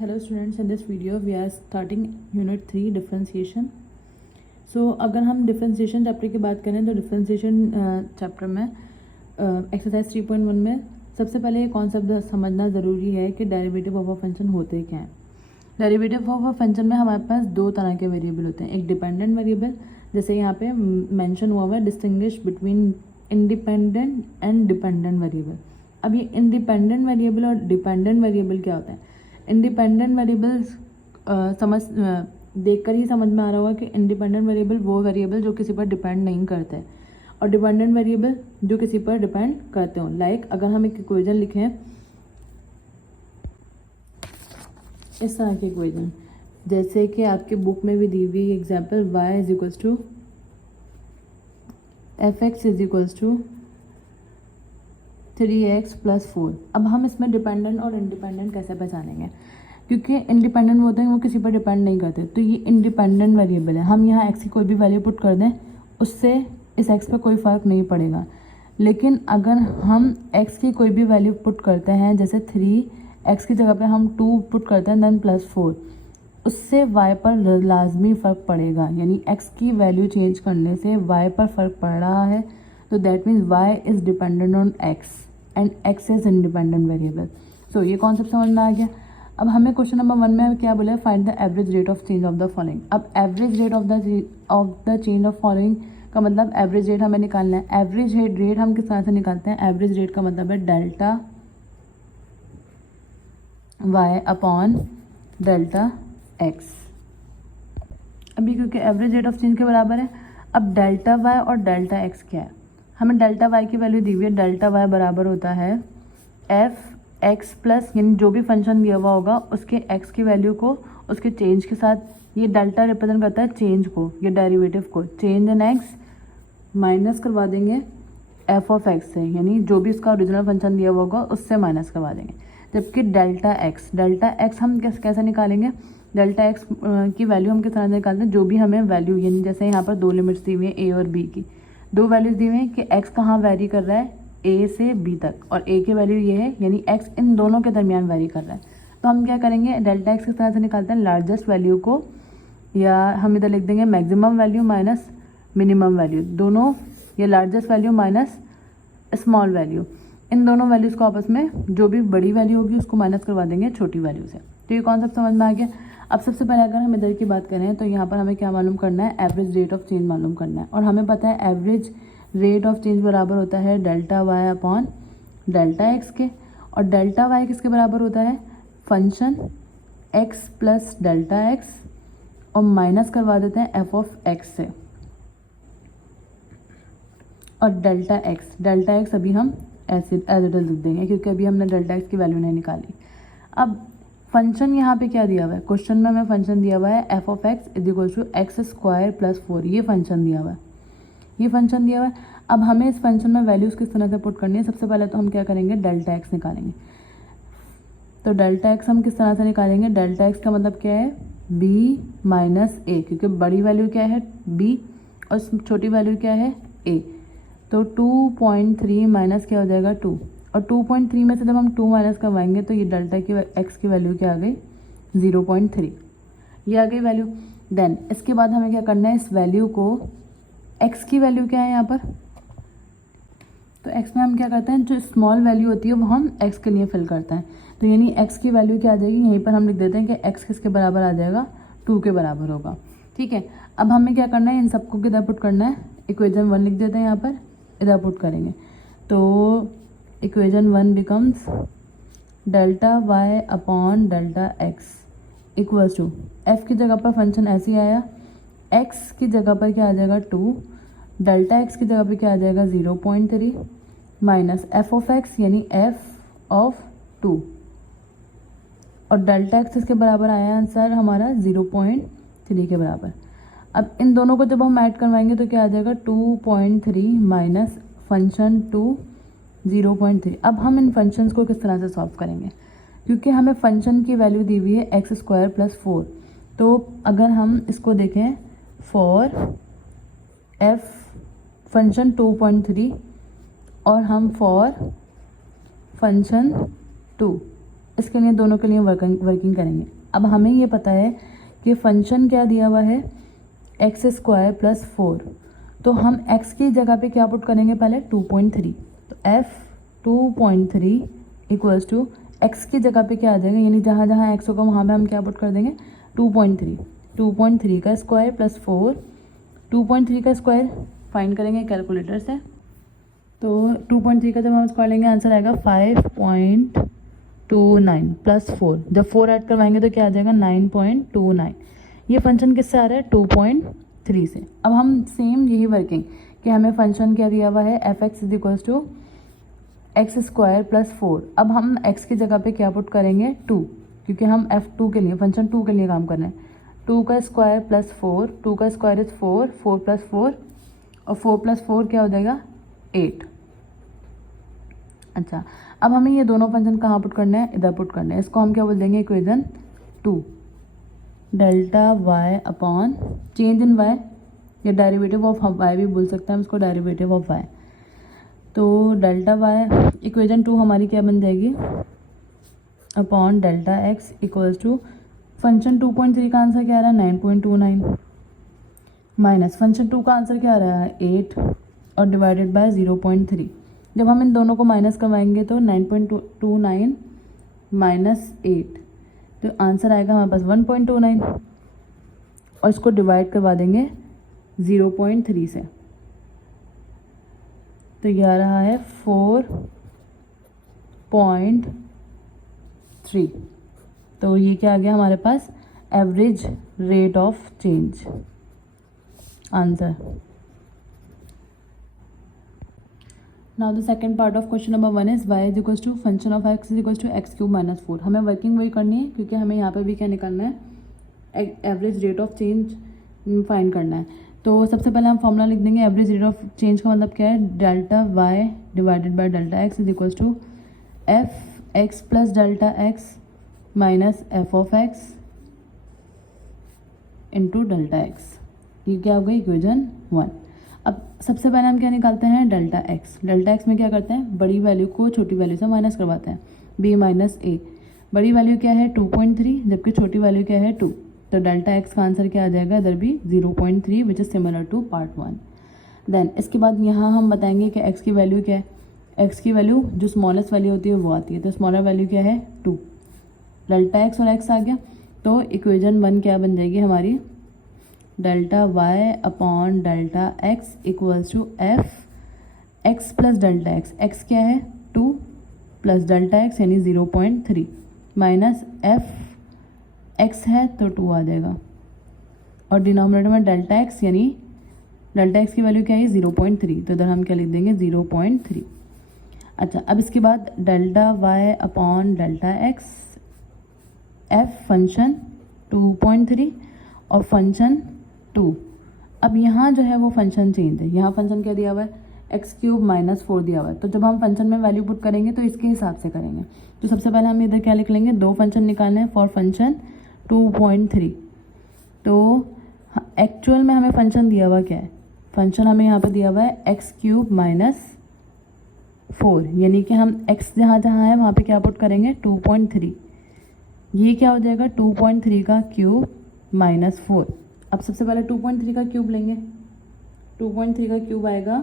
Hello students, in this video we are starting unit 3 differentiation. So अगर हम differentiation chapter की बात करें तो differentiation चैप्टर में एक्सरसाइज 3.1 में सबसे पहले ये कॉन्सेप्ट समझना ज़रूरी है कि डेरिवेटिव ऑफ अ फंक्शन होते क्या हैं। डेरिवेटिव ऑफ अ फंक्शन में हमारे पास दो तरह के वेरिएबल होते हैं, एक डिपेंडेंट वेरिएबल, जैसे यहाँ पे मेंशन हुआ हुआ है distinguish between independent and dependent variable. अब ये इंडिपेंडेंट वेरिएबल और डिपेंडेंट वेरिएबल क्या होता है? इंडिपेंडेंट वेरिएबल्स समझ देख कर ही समझ में आ रहा होगा कि इंडिपेंडेंट वेरिएबल वो वेरिएबल जो किसी पर डिपेंड नहीं करते और डिपेंडेंट वेरिएबल जो किसी पर डिपेंड करते हो। लाइक अगर हम एक इक्वेशन लिखें, इस तरह की इक्वेशन जैसे कि आपके बुक में भी दी हुई example y is equals to F X is equals to 3x + 4। अब हम इसमें डिपेंडेंट और इंडिपेंडेंट कैसे पहचानेंगे? क्योंकि इंडिपेंडेंट होते हैं वो किसी पर डिपेंड नहीं करते, तो ये इंडिपेंडेंट वेरिएबल है। हम यहाँ x की कोई भी वैल्यू पुट कर दें उससे इस x पर कोई फ़र्क नहीं पड़ेगा। लेकिन अगर हम x की कोई भी वैल्यू पुट करते हैं, जैसे 3x की जगह पे हम 2 पुट करते हैं देन +4, उससे y पर लाजमी फ़र्क पड़ेगा। यानी x की वैल्यू चेंज करने से y पर फ़र्क पड़ रहा है, तो that means y is dependent on x and x is independent variable. So ये कॉन्सेप्ट समझ में आ गया। अब हमें क्वेश्चन नंबर 1 में क्या बोला है? Find the average rate of change of the following. अब average rate of the change of following का मतलब एवरेज रेट हमें निकालना है। एवरेज रेट हम किस तरह से निकालते हैं? एवरेज रेट का मतलब है delta y upon delta x। अभी क्योंकि एवरेज रेट ऑफ चेंज के बराबर है, अब डेल्टा y और डेल्टा x क्या है? हमें डेल्टा y की वैल्यू दी हुई है, डेल्टा y बराबर होता है f x प्लस, यानी जो भी फंक्शन दिया हुआ होगा उसके x की वैल्यू को उसके चेंज के साथ, ये डेल्टा रिप्रेजेंट करता है चेंज को, ये डेरिवेटिव को, चेंज इन x माइनस करवा देंगे f ऑफ x से, यानी जो भी इसका ओरिजिनल फंक्शन दिया हुआ होगा उससे माइनस करवा देंगे। जबकि डेल्टा x हम कैसे निकालेंगे? डेल्टा x की वैल्यू हम किस तरह से निकालते हैं? जो भी हमें वैल्यू, यानी जैसे यहाँ पर दो लिमिट्स दी हुई हैं a और b की, दो वैल्यूज़ दी हुई हैं कि x कहाँ वैरी कर रहा है a से b तक, और a की वैल्यू ये है, यानी x इन दोनों के दरमियान वैरी कर रहा है। तो हम क्या करेंगे? डेल्टा x किस तरह से निकालते हैं? लार्जेस्ट वैल्यू को, या हम इधर लिख देंगे maximum value minus minimum value, दोनों, या largest value minus small value, इन दोनों वैल्यूज़ को आपस में जो भी बड़ी वैल्यू होगी उसको माइनस करवा देंगे छोटी वैल्यू से। तो ये कॉन्सेप्ट समझ में आ गया। अब सबसे पहले अगर हम इधर की बात करें तो यहाँ पर हमें क्या मालूम करना है? एवरेज रेट ऑफ चेंज मालूम करना है, और हमें पता है एवरेज रेट ऑफ चेंज बराबर होता है delta y upon delta x के, और डेल्टा y किसके बराबर होता है? Function x plus delta x, और माइनस करवा देते हैं f ऑफ x से, और डेल्टा x अभी हम ऐसे एज इट इज लिख देंगे क्योंकि अभी हमने डेल्टा x की वैल्यू नहीं निकाली। अब फंक्शन यहाँ पे क्या दिया हुआ है? क्वेश्चन में हमें फंक्शन दिया हुआ है f of x is equal to x² + 4, ये फंक्शन दिया हुआ है, ये फंक्शन दिया हुआ है। अब हमें इस फंक्शन में वैल्यूज़ किस तरह से पुट करनी है? सबसे पहले तो हम क्या करेंगे? डेल्टा x निकालेंगे। तो डेल्टा x हम किस तरह से निकालेंगे? डेल्टा x का मतलब क्या है? b माइनस a, क्योंकि बड़ी वैल्यू क्या है? b और छोटी वैल्यू क्या है? a। तो 2.3 माइनस क्या हो जाएगा? 2, और 2.3 में से जब हम 2 माइनस करवाएंगे तो ये डेल्टा की x की वैल्यू क्या आ गई? 0.3, ये आ गई वैल्यू। देन इसके बाद हमें क्या करना है? इस वैल्यू को, x की वैल्यू क्या है यहाँ पर? तो x में हम क्या करते हैं? जो स्मॉल वैल्यू होती है वो हम x के लिए फिल करते हैं। तो यानी x की वैल्यू क्या आ जाएगी? यहीं पर हम लिख देते हैं कि x किसके बराबर आ जाएगा? 2 के बराबर होगा। ठीक है, अब हमें क्या करना है? इन सबको किधर पुट करना है? इक्वेशन 1 लिख देते हैं, यहाँ पर इधर पुट करेंगे। तो equation 1 becomes delta y upon delta x equals to, f की जगह पर फंक्शन ऐसे ही आया, x की जगह पर क्या आ जाएगा? 2, डेल्टा x की जगह पर क्या आ जाएगा? 0.3 माइनस f ऑफ x, यानी f ऑफ 2, और डेल्टा x इसके बराबर आया आंसर हमारा 0.3 के बराबर। अब इन दोनों को जब हम ऐड करवाएंगे तो क्या आ जाएगा? 2.3 माइनस फंक्शन 2 0.3। अब हम इन फंक्शंस को किस तरह से सॉल्व करेंगे? क्योंकि हमें फंक्शन की वैल्यू दी हुई है x² + 4, तो अगर हम इसको देखें, फॉर f फंक्शन 2.3 और हम फॉर फंक्शन 2, इसके लिए दोनों के लिए वर्किंग करेंगे। अब हमें ये पता है कि फंक्शन क्या दिया हुआ है, एक्स स्क्वायर प्लस 4, तो हम x की जगह पे क्या पुट करेंगे पहले 2.3, तो f 2.3 इक्वल्स टू x की जगह पे क्या आ जाएगा, यानी जहाँ जहाँ x होगा वहाँ पे हम क्या पुट कर देंगे 2.3 का स्क्वायर प्लस 4, 2.3 का स्क्वायर फाइंड करेंगे कैलकुलेटर से, तो 2.3 का जब हम स्क्वायर लेंगे आंसर आएगा 5.29 प्लस 4, जब 4 ऐड करवाएंगे तो क्या आ जाएगा 9.29। ये फंक्शन किससे आ रहा है 2.3 से। अब हम सेम यही वर्किंग कि हमें फंक्शन क्या दिया हुआ है F X is equals to X square plus 4। अब हम x की जगह पे क्या पुट करेंगे 2, क्योंकि हम f2 के लिए फंक्शन 2 के लिए काम कर रहे हैं। 2 का स्क्वायर प्लस 4, 2 का स्क्वायर इज 4, 4 प्लस 4 और 4 प्लस 4 क्या हो जाएगा 8। अच्छा, अब हमें ये दोनों फंक्शन कहाँ पुट करना है, इधर पुट करना है। इसको हम क्या बोल देंगे equation 2, delta y upon change in y, या डेरिवेटिव ऑफ y भी बोल सकते हैं हम इसको, डेरिवेटिव ऑफ y। तो डेल्टा y इक्वेशन 2 हमारी क्या बन जाएगी upon delta x equals to function 2.3 का आंसर क्या आ रहा है 9.29 माइनस फंक्शन 2 का आंसर क्या आ रहा है 8 और डिवाइडेड बाय 0.3। जब हम इन दोनों को माइनस करवाएंगे तो 9.29 माइनस 8, तो आंसर आएगा हमारे पास 1.29 और इसको डिवाइड करवा देंगे 0.3 से, तो ये आ रहा है 4.3। तो ये क्या आ गया हमारे पास average rate of change answer. Now the second part of question number 1 is y is equals to function of x is equals to x cube minus 4। हमें वर्किंग वही करनी है क्योंकि हमें यहाँ पे भी क्या निकालना है average rate of change find करना है। तो सबसे पहले हम फॉर्मूला लिख देंगे, एवरेज रेट ऑफ चेंज का मतलब क्या है delta y divided by delta x is equals to F x plus delta x minus F of X into delta x. ये क्या हो गई इक्वेशन 1। अब सबसे पहले हम क्या निकालते हैं डेल्टा एक्स। डेल्टा एक्स में क्या करते हैं बड़ी वैल्यू को छोटी वैल्यू से माइनस करवाते हैं, b माइनस ए। बड़ी वैल्यू क्या है 2.3 जबकि छोटी वैल्यू क्या है 2, तो डेल्टा एक्स का आंसर क्या आ जाएगा इधर भी 0.3 which is similar to part 1। Then इसके बाद यहाँ हम बताएंगे कि x की वैल्यू क्या है। x की वैल्यू जो स्मॉलेस्ट वैल्यू होती है वो आती है, तो स्मॉलर वैल्यू क्या है 2। डेल्टा एक्स और x आ गया, तो इक्वेशन 1 क्या बन जाएगी हमारी delta y upon delta X equals to F x plus delta X. X क्या है 2 प्लस डेल्टा एक्स यानी 0.3 माइनस एफ एक्स है तो 2 आ जाएगा और डिनोमिनेटर में डेल्टा एक्स यानी डेल्टा एक्स की वैल्यू क्या है 0.3, तो इधर हम क्या लिख देंगे 0.3। अच्छा, अब इसके बाद delta y upon delta x F function 2.3 और फंक्शन 2। अब यहाँ जो है वो फंक्शन चेंज है, यहाँ फंक्शन क्या दिया हुआ है एक्स क्यूब माइनस 4 दिया हुआ है। तो जब हम फंक्शन में वैल्यू पुट करेंगे तो इसके हिसाब से करेंगे। तो सबसे पहले हम इधर क्या लिख लेंगे, दो फंक्शन निकालने हैं फॉर फंक्शन 2.3। तो एक्चुअल में हमें फंक्शन दिया हुआ क्या है, फंक्शन हमें यहाँ पे दिया हुआ है एक्स क्यूब माइनस 4, यानी कि हम x जहाँ जहाँ है वहाँ पे क्या पुट करेंगे 2.3। ये क्या हो जाएगा 2.3 का क्यूब माइनस 4। अब सबसे पहले 2.3 का क्यूब लेंगे, 2.3 का क्यूब आएगा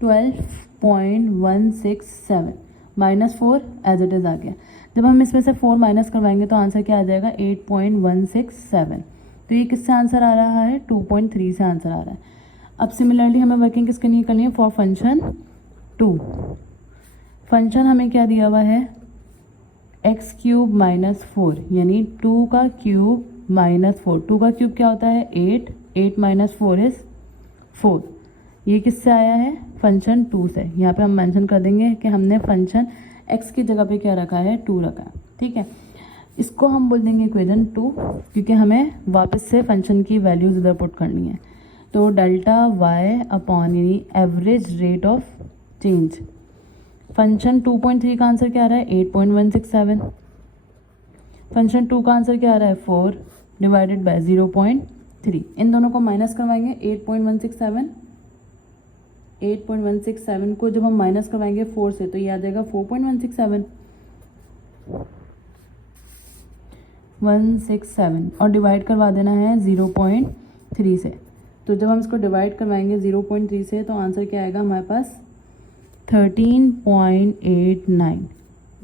12.167 माइनस 4 एज इट इज़ आ गया। जब हम इसमें से 4 माइनस करवाएंगे तो आंसर क्या आ जाएगा 8.167। तो ये किससे आंसर आ रहा है 2.3 से आंसर आ रहा है। अब सिमिलरली हमें वर्किंग किसके लिए करनी है फॉर फंक्शन 2। फंक्शन हमें क्या दिया हुआ है एक्स क्यूब माइनस 4 यानी 2 का क्यूब माइनस 4। 2 का क्यूब क्या होता है 8, 8 माइनस 4 इज़ 4। ये किससे आया है फंक्शन 2 से। यहाँ पे हम मेंशन कर देंगे कि हमने फंक्शन x की जगह पे क्या रखा है 2 रखा है, ठीक है। इसको हम बोल देंगे इक्वेशन 2 क्योंकि हमें वापस से फंक्शन की वैल्यूज इधर पुट करनी है। तो डेल्टा y अपॉन यानी average rate of change function 2.3 का आंसर क्या आ रहा है 8.167, फंक्शन 2 का आंसर क्या आ रहा है 4 डिवाइडेड बाय 0.3। इन दोनों को माइनस करवाएंगे 8.167 8.167 को जब हम माइनस करवाएंगे 4 से तो ये आ जाएगा 4.167 और डिवाइड करवा देना है 0.3 से। तो जब हम इसको डिवाइड करवाएंगे 0.3 से तो आंसर क्या आएगा हमारे पास 13.89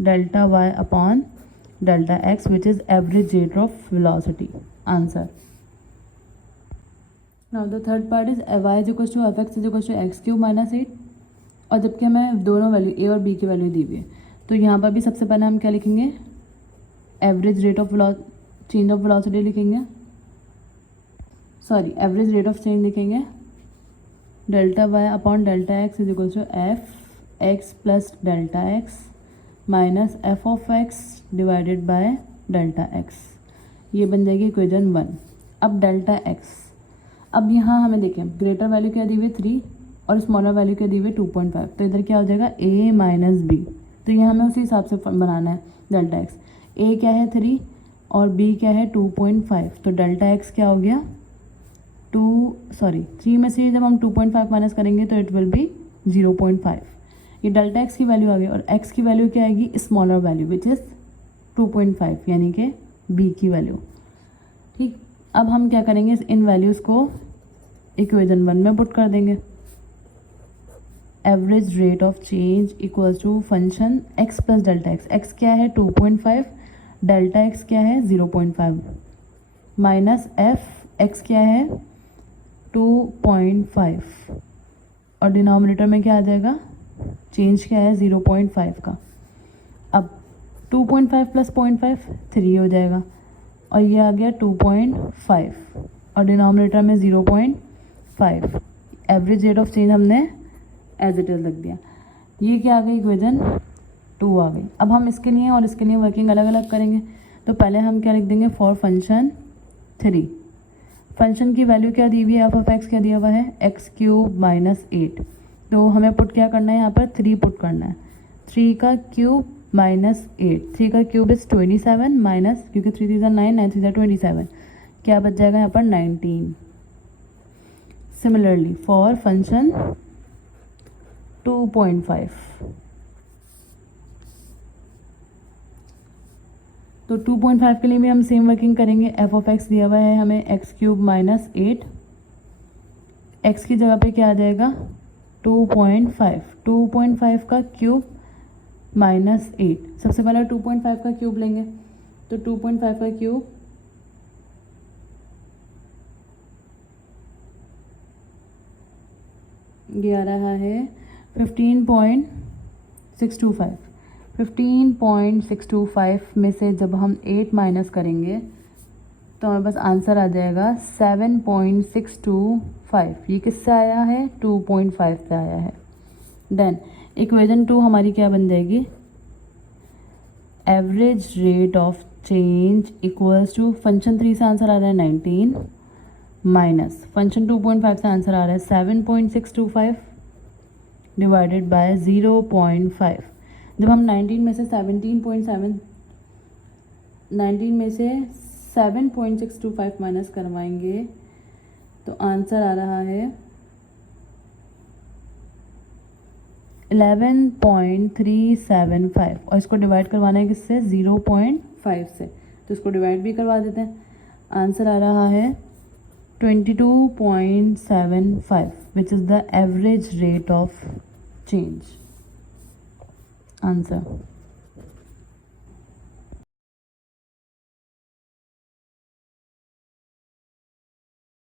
delta Y upon delta X which is average rate of velocity answer. Now the third part is Y is equal to F X is equal to x cube minus 8 और जबकि हमें दोनों वैल्यू ए और B की value दी हुई है तो यहाँ पर भी सबसे पहले हम क्या लिखेंगे average rate of change of velocity लिखेंगे, sorry average rate of change लिखेंगे delta Y upon delta x is equal to F x plus delta x minus F of x divided by delta x. ये बन जाएगी equation 1। अब delta x, अब यहाँ हमें देखें ग्रेटर वैल्यू क्या दी हुई 3 और स्मॉलर वैल्यू क्या दी हुई 2.5 तो इधर क्या हो जाएगा a माइनस बी। तो यहाँ हमें उसी हिसाब से बनाना है डेल्टा एक्स। a क्या है 3 और b क्या है 2.5 तो डेल्टा एक्स क्या हो गया 3 में से जब हम 2.5 माइनस करेंगे तो इट विल बी 0.5। ये डेल्टा एक्स की वैल्यू आ गई और एक्स की वैल्यू क्या आएगी स्मॉलर वैल्यू विच इज़ 2.5 यानी कि b की वैल्यू। ठीक, अब हम क्या करेंगे इन वैल्यूज़ को इक्वेशन 1 में पुट कर देंगे। Average rate of change equals to function X plus delta X. X क्या है 2.5, डेल्टा एक्स क्या है 0.5 माइनस एफ एक्स क्या है 2.5 और डिनोमिनेटर में क्या आ जाएगा चेंज क्या है 0.5 का। अब 2.5 प्लस 0.5 3 हो जाएगा और ये आ गया 2.5 और डिनोमिनेटर में 0.5। एवरेज रेट ऑफ चेंज हमने एज इट इज़ रख दिया। ये क्या आ गई इक्वेशन 2 आ गई। अब हम इसके लिए और इसके लिए वर्किंग अलग अलग करेंगे। तो पहले हम क्या लिख देंगे फॉर फंक्शन 3। फंक्शन की वैल्यू क्या दी हुई है एफ ऑफ एक्स क्या दिया हुआ है एक्स क्यूब माइनस 8। तो हमें पुट क्या करना है यहाँ पर 3 पुट करना है। 3 का क्यूब माइनस 8, 3 का क्यूब इज 27 माइनस क्योंकि 3 3 9 9 3 27 क्या बच जाएगा यहाँ पर 19। सिमिलरली फॉर फंक्शन 2.5 तो 2.5 के लिए भी हम सेम वर्किंग करेंगे। एफ ऑफ एक्स दिया हुआ है हमें एक्स क्यूब माइनस 8, एक्स की जगह पे क्या आ जाएगा 2.5, 2.5 का क्यूब माइनस 8। सबसे पहले 2.5 का क्यूब लेंगे तो 2.5 का क्यूब ये आ रहा है 15.625। 15.625 में से जब हम 8 माइनस करेंगे तो हमें बस आंसर आ जाएगा 7.625। ये किससे आया है 2.5 से आया है। देन इक्वेशन 2 हमारी क्या बन जाएगी average rate of change equals to function 3 से आंसर आ रहा है 19 माइनस फंक्शन 2.5 से आंसर आ रहा है 7.625 डिवाइडेड बाय 0.5। जब हम 19 में से 7.625 माइनस करवाएंगे तो आंसर आ रहा है 11.375 और इसको डिवाइड करवाना है किससे 0.5 से तो इसको डिवाइड भी करवा देते हैं। आंसर आ रहा है 22.75 which is the average rate of change answer.